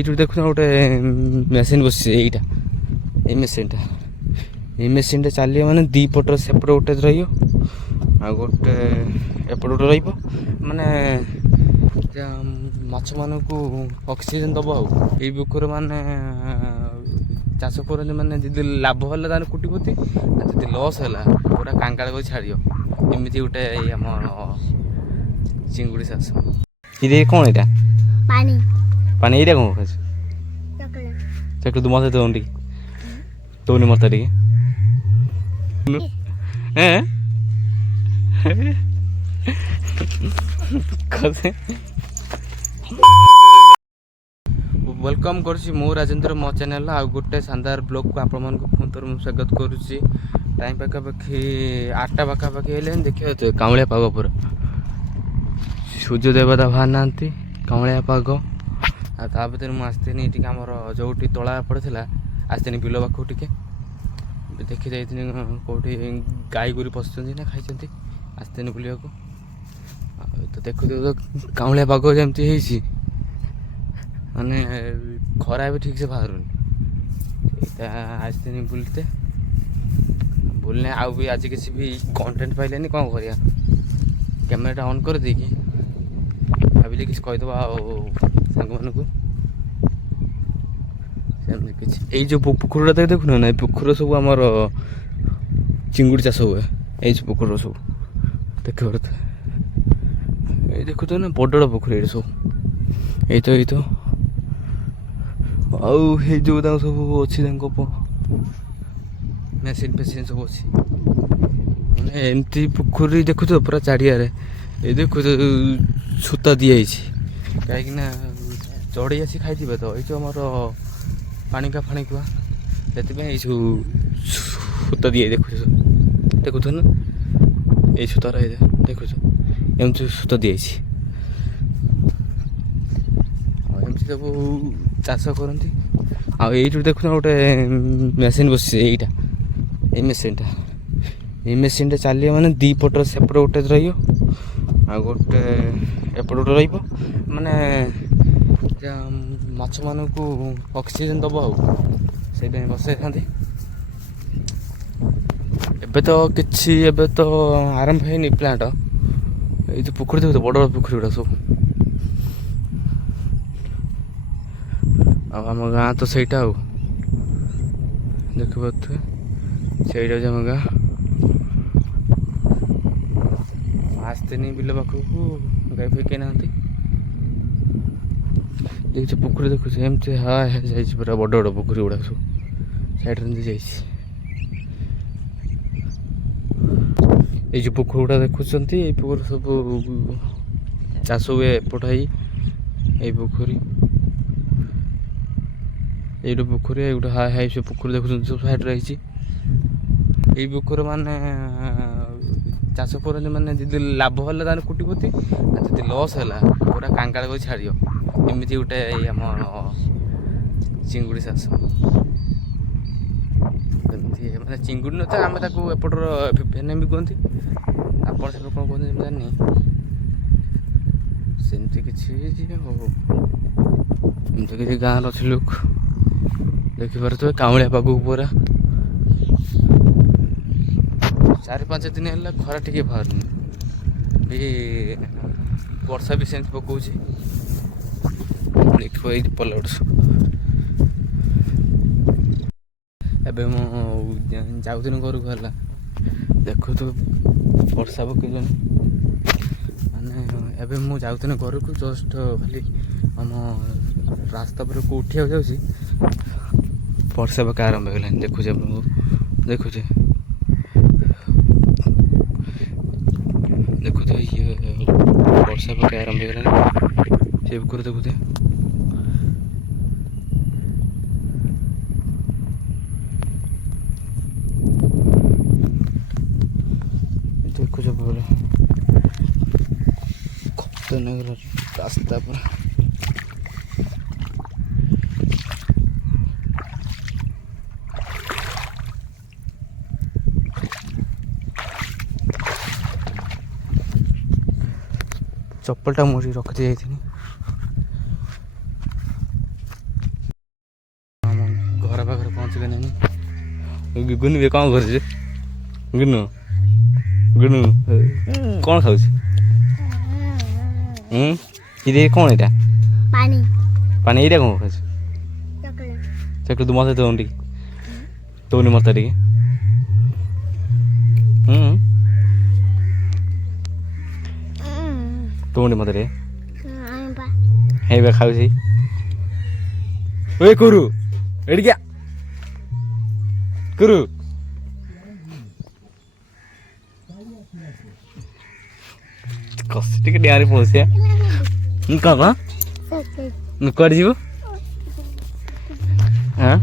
এইটু দেখুন গোটে মেସିନ୍ বସିଛି এইটা এই মেସିନ୍ଟା ଚାଲିବ ମାନେ ଦୁଇ ପଟର ସେପଟେ ଗୋଟେ ରହିବ ଆଉ ଗୋଟେ ଏପଟେ ଗୋଟେ ରହିବ ମାନେ ମାଛମାନଙ୍କୁ ଅକ୍ସିଜେନ୍ ଦେବ। ଆଉ ଏଇ ପୋଖରୀ ମାନେ ଚାଷ କରନ୍ତି ମାନେ ଯଦି ଲାଭ ହେଲା ତାହେଲେ କୋଟିପତି, ଆଉ ଯଦି ଲସ୍ ହେଲା ପୁରା କାଙ୍ଗାଳ କରି ଛାଡ଼ିବ। ଏମିତି ଗୋଟେ ଏଇ ଆମ ଚିଙ୍ଗୁଡ଼ି ଚାଷ। ଏଇଟା କ'ଣ ଏଇଟା ପାଣି ପାଣି ଏଇଟା କ'ଣ ଖାଉଛି ଚାକୁ ମତେ ଦଉନି ଟିକେ ଦଉନି ମତେ ଟିକେ ୱେଲକମ୍ କରୁଛି ମୁଁ ରାଜେନ୍ଦ୍ର ମୋ ଚ୍ୟାନେଲ୍ ଆଉ ଗୋଟେ ଶାନଦାର ବ୍ଲଗ୍କୁ ଆପଣମାନଙ୍କୁ ପୁଣି ଥରେ ମୁଁ ସ୍ୱାଗତ କରୁଛି। ଟାଇମ୍ ପାଖାପାଖି 8ଟା ପାଖାପାଖି ହେଲେଣି। ଦେଖିବା କାଉଁଳିଆ ପାଗ ପୁରା, ସୂର୍ଯ୍ୟ ଦେବତା ବାହାରି ନାହାନ୍ତି, କାଉଁଳିଆ ପାଗ। ଆଉ ତା ଭିତରେ ମୁଁ ଆସିଥିଲି ଟିକେ ଆମର ଯେଉଁଠି ତଳା ପଡ଼ିଥିଲା ଆସିଥିଲି ବିଲ ପାଖକୁ ଟିକେ ଦେଖି ଯାଇଥିଲି କେଉଁଠି ଗାଈ ଗୋରୁ ପଶୁଛନ୍ତି ନା ଖାଇଛନ୍ତି, ଆସିଥିଲି ବୁଲିବାକୁ। ଆଉ ତ ଦେଖୁଥିବ ତ କାଉଁଳିଆ ପାଗ ଯେମିତି ହେଇଛି, ମାନେ ଖରା ବି ଠିକ୍ସେ ବାହାରୁନି। ସେଇଟା ଆସିଥିଲି ବୁଲିଲେ ଆଉ ବି ଆଜି କିଛି ବି କଣ୍ଟେଣ୍ଟ ପାଇଲେନି, କ'ଣ କରିବା। କ୍ୟାମେରାଟା ଅନ୍ କରିଦେଇକି ଭାବିଲି କିଛି କହିଦେବା ଆଉ ସାଙ୍ଗମାନଙ୍କୁ। ସେମିତି କିଛି ଏଇ ଯେଉଁ ପୋଖରୀଟା ଦେଖୁନ ନା, ଏ ପୋଖରୀର ସବୁ ଆମର ଚିଙ୍ଗୁଡ଼ି ଚାଷ ହୁଏ। ଏଇ ଯେଉଁ ପୋଖରୀର ସବୁ ଦେଖିପାରୁଥିବେ, ଏଇ ଦେଖୁଥିବ ନା ବଡ଼ ବଡ଼ ପୋଖରୀ ଏଇଠି ସବୁ। ଏଇତ ଆଉ ଏଇ ଯେଉଁ ତାଙ୍କ ସବୁ ଅଛି ତାଙ୍କ ମେସିନ୍ ଫେସିନ୍ ସବୁ ଅଛି। ମାନେ ଏମିତି ପୋଖରୀ ଦେଖୁଥିବ ପୁରା ଚାରିଆଡ଼େ। ଏଇ ଦେଖୁଛ ସୂତା ଦିଆହେଇଛି କାହିଁକିନା ଚଢ଼େଇ ଆସି ଖାଇଥିବେ ତ ଏଇ ଯେଉଁ ଆମର ପାଣିକା ଫାଣିକୁଆ, ସେଥିପାଇଁ ଏଇସବୁ ସୂତା ଦିଏ। ଦେଖୁଛ ନା ଏଇ ସୂତାର ଦେଖୁଛ ଏମିତି ସୂତା ଦିଆହେଇଛି। ଆଉ ଏମିତି ସବୁ ଚାଷ କରନ୍ତି। ଆଉ ଏଇଠୁ ଦେଖୁନ ଗୋଟେ ମେସିନ୍ ବସିଛି ଏଇଟା ଏଇ ମେସିନ୍ଟା ଚାଲିବ ମାନେ ଦୁଇ ପଟର ସେପଟେ ଗୋଟେ ରହିବ ଆଉ ଗୋଟେ ଏପଟେ ଗୋଟେ ରହିବ ମାନେ ମାଛମାନଙ୍କୁ ଅକ୍ସିଜେନ୍ ଦେବ। ଆଉ ସେଇପାଇଁ ବସାଇଥାନ୍ତି। ଏବେ ତ ଆରମ୍ଭ ହେଇନି ପ୍ଲାଣ୍ଟ। ଏଇ ଯେଉଁ ପୋଖରୀ ଦେଖୁଛ ବଡ଼ ବଡ଼ ପୋଖରୀ ଗୁଡ଼ା ସବୁ। ଆଉ ଆମ ଗାଁ ତ ସେଇଟା, ଆଉ ଦେଖିପାରୁଥିବେ ସେଇଟା ହେଉଛି ଆମ ଗାଁ। ଆସିଥିନି ବିଲ ପାଖକୁ, ଗାଈ ଫାଇ କେହି ନାହାନ୍ତି। ଦେଖିଛ ପୋଖରୀ ଦେଖୁଛ ଏମିତି ଯାଇଛି ପୁରା ବଡ଼ ବଡ଼ ପୋଖରୀ ଗୁଡ଼ାକ ସବୁ ସାଇଡ଼୍ରେ ଏମିତି ଯାଇଛି। ଏଇ ଯେଉଁ ପୋଖରୀ ଗୁଡ଼ା ଦେଖୁଛନ୍ତି, ଏଇ ପୋଖରୀ ସବୁ ଚାଷ ହୁଏ ଏପଟ ହେଇ ଏଇ ପୋଖରୀ ଏଇଟା ପୋଖରୀ ଏଇଟା ହାଇ ସେ ପୋଖରୀ ଦେଖୁଛନ୍ତି ସବୁ ସାଇଡ଼୍ରେ ହେଇଛି। ଏଇ ପୋଖରୀ ମାନେ ଚାଷ କରନ୍ତି ମାନେ ଯଦି ଲାଭ ହେଲା ତାହେଲେ କୋଟିପତି, ଆଉ ଯଦି ଲସ୍ ହେଲା ପୁରା କାଙ୍ଗାଳ କରି ଛାଡ଼ିବ। ଏମିତି ଗୋଟେ ଏଇ ଆମ ଚିଙ୍ଗୁଡ଼ି ଚାଷ। ଏମିତି ମାନେ ଚିଙ୍ଗୁଡ଼ି ନଥାଏ, ଆମେ ତାକୁ ଏପଟର ଭେନେମ୍ ବି କୁହନ୍ତି, ଆପଣ ସେପଟେ କ'ଣ କୁହନ୍ତି ମୁଁ ଜାଣିନି। ସେମିତି କିଛି ଏମିତି କିଛି ଗାଁର ଅଛି ଲୋକ ଦେଖିପାରୁଥିବେ କାଉଁଳିଆ ପାଗକୁ ପୁରା 4-5 ଦିନ ହେଲା ଖରା ଟିକେ ବାହାରୁନି, ବି ବର୍ଷା ବି ସେମିତି ପକାଉଛି। ଦେଖିବ ଏଇ ପଲାଉଟ ଏବେ ମୁଁ ଯାଉଥିଲି ଘରକୁ ହେଲା, ଦେଖୁଥିବ ବର୍ଷା ପକେଇଲାଣି। ମାନେ ଏବେ ମୁଁ ଯାଉଥିଲି ଘରକୁ, ଜଷ୍ଟ ଖାଲି ଆମ ରାସ୍ତା ଉପରକୁ ଉଠିବାକୁ ଯାଉଛି, ବର୍ଷା ପକା ଆରମ୍ଭ ହେଇଗଲାଣି। ଦେଖୁଛି ଆପଣଙ୍କୁ ଇଏ ବର୍ଷା ପକା ଆରମ୍ଭ ହେଇଗଲାଣି। ସେ ପୋଖରୀ ଦେଖୁଛେ ଭଲ ଖତରନାକ ରାସ୍ତା ପୁରା। ଚପଲଟା ମୁଁ ରଖିଦେଇ ଯାଇଥିଲି। ଖାଉଛି କି ନାହିଁ ଗୁନୁ ବେ କ'ଣ କରୁଛୁ ଗୁନୁ ଗୁନୁ କ'ଣ ଖାଉଛି ଇରେ କ'ଣ ଏଇଟା ପାଣି ପାଣି ଏଇଟା କ'ଣ ଖାଉଛି ଚକୋଲେଟ୍ ତୁ ମୋତେ ଦେଉନି ଟିକେ ଦେଉନି ମୋତେ ଟିକେ ଦେଉନି ମୋତେ ଟିକେ ହେଇବା ଖାଉଛି ওই করু এদিকে করু কষ্ট ଟିକେ ଡିଆରେ ପହଞ୍ଚିଆ କ'ଣ କୁଆଡ଼େ ଯିବୁ ହଁ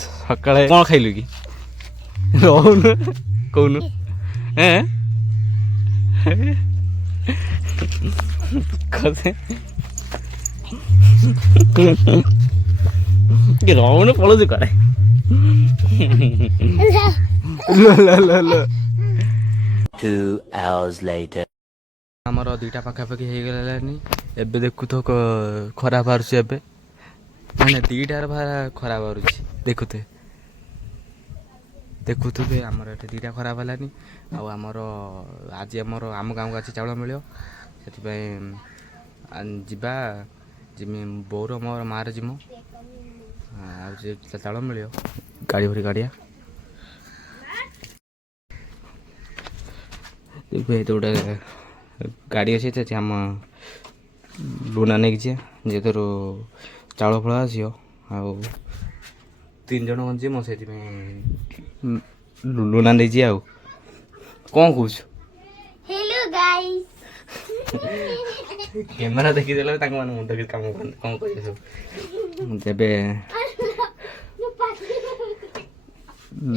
ସକାଳେ କ'ଣ ଖାଇଲୁ କି ରହୁନୁ କହୁନୁ ଖସେ ରହୁନୁ ପଳଉଛୁ କୁଆଡ଼େ ଆମର ଦୁଇଟା ପାଖାପାଖି ହେଇଗଲାନି ଏବେ ଦେଖୁଥିବ ଖରା ବାହାରୁଛି ଏବେ ମାନେ ଦୁଇଟାର ଖରା ବାହାରୁଛି ଦେଖୁଥିବେ ଆମର ଏଠି ଦୁଇଟା ଖରାପ ହେଲାନି ଆଉ ଆମର ଆଜି ଆମ ଗାଁକୁ ଆଜି ଚାଉଳ ମିଳିବ ସେଥିପାଇଁ ଯିବା ଯିମି ବୋଉର ମୋର ମାଆର ଯିମୁ ଆଉ ଚାଉଳ ମିଳିବ ଗାଡ଼ି ଭରି ଗାଡ଼ିଆ ଏଠି ଗୋଟେ ଗାଡ଼ି ଅଛି ସେଠି ଆମ ଲୁନା ନେଇକି ଯିବା ଯେହେତୁ ଚାଉଳ ଫଳ ଆସିବ ଆଉ 3 ଜଣ ଯିମୁ ସେଥିପାଇଁ ଲୁନା ନେଇଛି ଆଉ କ'ଣ କହୁଛୁ କ୍ୟାମେରା ଦେଖିଦେଲେ ତାଙ୍କ ମାନେ ମୁଣ୍ଡ କାମ କ'ଣ କରିବେ ସବୁ ତେବେ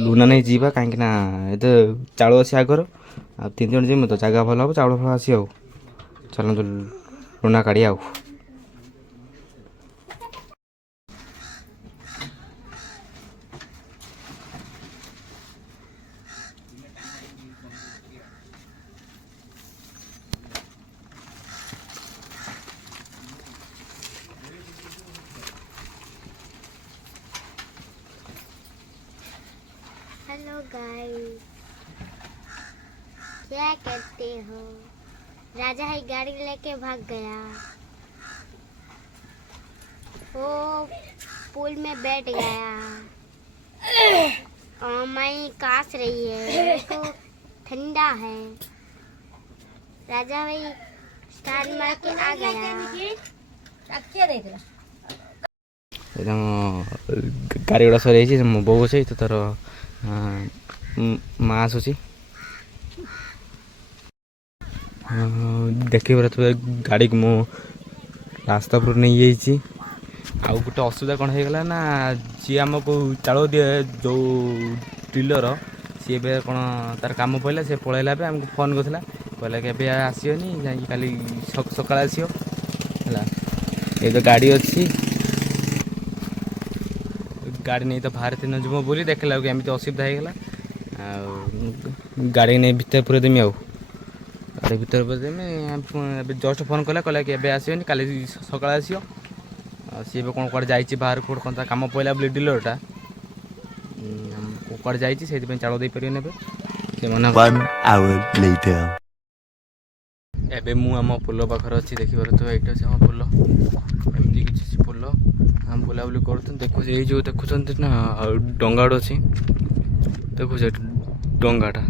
ଲୁନା ନେଇ ଯିବା କାହିଁକି ନା ଏତେ ଚାଉଳ ଅଛି ଆଗର ଆଉ 3 ଜଣ ଯିମୁ ତ ଜାଗା ଭଲ ହେବ ଚାଉଳ ଫଳ ଆସି ଆଉ ଚାଲନ୍ତୁ ଲୁନା କାଢ଼ିଆ ଆଉ हेलो गाइस क्या करते हो राजा है गाड़ी लेके भाग गया वो पूल में बैठ गया और मैं कास रही है तो ठंडा है राजा भाई स्टार मार के आ गया ଗାଡ଼ି ଗୁଡ଼ା ସରିଯାଇଛି ମୋ ବୋଉ ଅଛି ତ ତାର ମା ଆସୁଛି ଦେଖିବ ଗାଡ଼ିକୁ ମୁଁ ରାସ୍ତା ଉପରୁ ନେଇଯାଇଛି ଆଉ ଗୋଟେ ଅସୁବିଧା କ'ଣ ହେଇଗଲା ନା ଯିଏ ଆମକୁ ଚାଉଳ ଦିଏ ଯେଉଁ ଡିଲର ସିଏ ଏବେ କ'ଣ ତାର କାମ ପଡ଼ିଲା ସେ ପଳେଇଲା ଏବେ ଆମକୁ ଫୋନ୍ କରିଥିଲା କହିଲା କି ଏବେ ଆସିବନି ଯାଇକି କାଲି ସକାଳେ ଆସିବ ହେଲା ଏ ତ ଗାଡ଼ି ଅଛି ଗାଡ଼ି ନେଇ ତ ବାହାରେ ଦିନ ଯିବ ବୋଲି ଦେଖିଲା ବେଳକୁ ଏମିତି ଅସୁବିଧା ହେଇଗଲା ଆଉ ଗାଡ଼ି ନେଇ ଭିତରେ ପୁରେଇ ଦେମି ଆଉ ଗାଡ଼ି ଭିତରେ ପୁରେଇ ଦେମି ଏବେ ଜଷ୍ଟ ଫୋନ୍ କଲା କହିଲା କି ଏବେ ଆସିବନି କାଲି ସକାଳେ ଆସିବ ଆଉ ସିଏ ଏବେ କ'ଣ କୁଆଡ଼େ ଯାଇଛି ବାହାରକୁ କ'ଣ ତା କାମ ପଡ଼ିଲା ବୋଲି ଡିଲରଟା କୁଆଡ଼େ ଯାଇଛି ସେଇଥିପାଇଁ ଚାଉଳ ଦେଇପାରିବେନି ଏବେ ସେମାନେ ଏବେ ମୁଁ ଆମ ପୋଲ ପାଖରେ ଅଛି ଦେଖିପାରୁଥିବ ଏଇଟା ଅଛି ଆମ ପୋଲ ଏମିତି କିଛି ଅଛି ପୋଲ ଆମେ ବୁଲାବୁଲି କରୁଛନ୍ତି ଦେଖୁଛି ଏଇ ଯେଉଁ ଦେଖୁଛନ୍ତି ନା ଡଙ୍ଗାଟା ଅଛି ଦେଖୁଛ ଡଙ୍ଗାଟା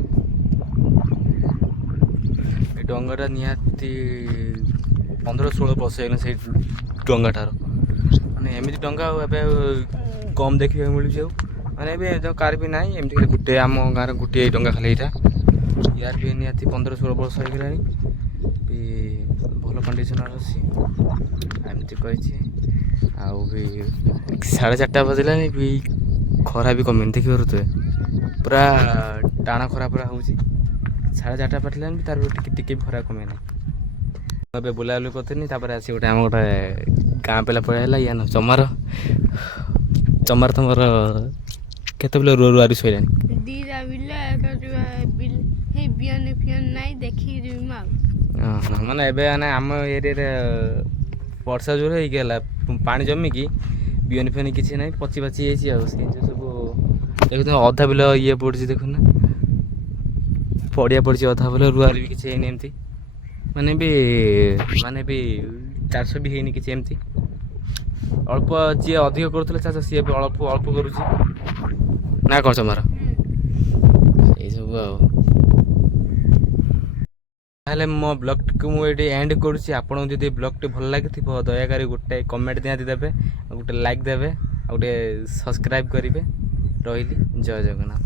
ଏ ଡଙ୍ଗାଟା ନିହାତି 15-16 ବର୍ଷ ହେଇଗଲା ସେଇ ଡଙ୍ଗାଟାର ମାନେ ଏମିତି ଡଙ୍ଗା ଆଉ ଏବେ କମ୍ ଦେଖିବାକୁ ମିଳୁଛି ଆଉ ମାନେ ଏବେ କାହାର ବି ନାହିଁ ଏମିତି ଗୋଟେ ଆମ ଗାଁରେ ଗୋଟିଏ ଡଙ୍ଗା ଖାଲି ଏଇଟା ୟାର ବି ନିହାତି 15-16 ବର୍ଷ ହେଇଗଲାଣି ବି ଭଲ କଣ୍ଡିସନର ଅଛି ଏମିତି କହିଛି ଆଉ ବି 4:30 ବାଜିଲାନି ବି ଖରା ବି କମିନି ଦେଖିପାରୁଥିବେ ପୁରା ଟାଣ ଖରା ପୁରା ହେଉଛି 4:30 ବାଜିଲାନି ବି ତାର ଟିକେ ବି ଖରା କମେ ନାହିଁ ମୁଁ ଏବେ ବୁଲାବୁଲି କରିଥିଲି ତାପରେ ଆସି ଗୋଟେ ଆମ ଗୋଟେ ଗାଁ ପିଲା ପଳେଇ ହେଲା ୟା ଚମାର ତମର କେତେ ପିଲା ରୁଆରି ଶୋଇଲାଣି ମାନେ ଏବେ ମାନେ ଆମ ଏରିଆରେ ବର୍ଷା ଜୋର ହେଇକି ହେଲା ପାଣି ଜମିକି ବିହନ ଫିହନ କିଛି ନାହିଁ ପଚି ପାଚି ଯାଇଛି ଆଉ ସେ ସବୁ ଦେଖୁଛନ୍ତି ଅଧା ବିଲ ଇଏ ପଡ଼ିଛି ଦେଖୁନ ପଡ଼ିଆ ପଡ଼ିଛି ଅଧା ବିଲ ରୁଆରେ ବି କିଛି ହେଇନି ଏମିତି ମାନେ ବି ଚାଷ ବି ହେଇନି କିଛି ଏମିତି ଅଳ୍ପ ଯିଏ ଅଧିକ କରୁଥିଲେ ଚାଷ ସିଏ ବି ଅଳ୍ପ ଅଳ୍ପ କରୁଛି ନା କ'ଣ ତମର ଏଇସବୁ ଆଉ ତାହେଲେ ମୋ ବ୍ଲଗ୍ଟିକୁ ମୁଁ ଏଇଠି ଏଣ୍ଡ କରୁଛି ଆପଣଙ୍କୁ ଯଦି ବ୍ଲଗ୍ଟି ଭଲ ଲାଗିଥିବ ଦୟାକରି ଗୋଟେ କମେଣ୍ଟ ନିହାତି ଦେବେ ଆଉ ଗୋଟେ ଲାଇକ୍ ଦେବେ ଆଉ ଗୋଟେ ସବସ୍କ୍ରାଇବ୍ କରିବେ ରହିଲି ଜୟ ଜଗନ୍ନାଥ।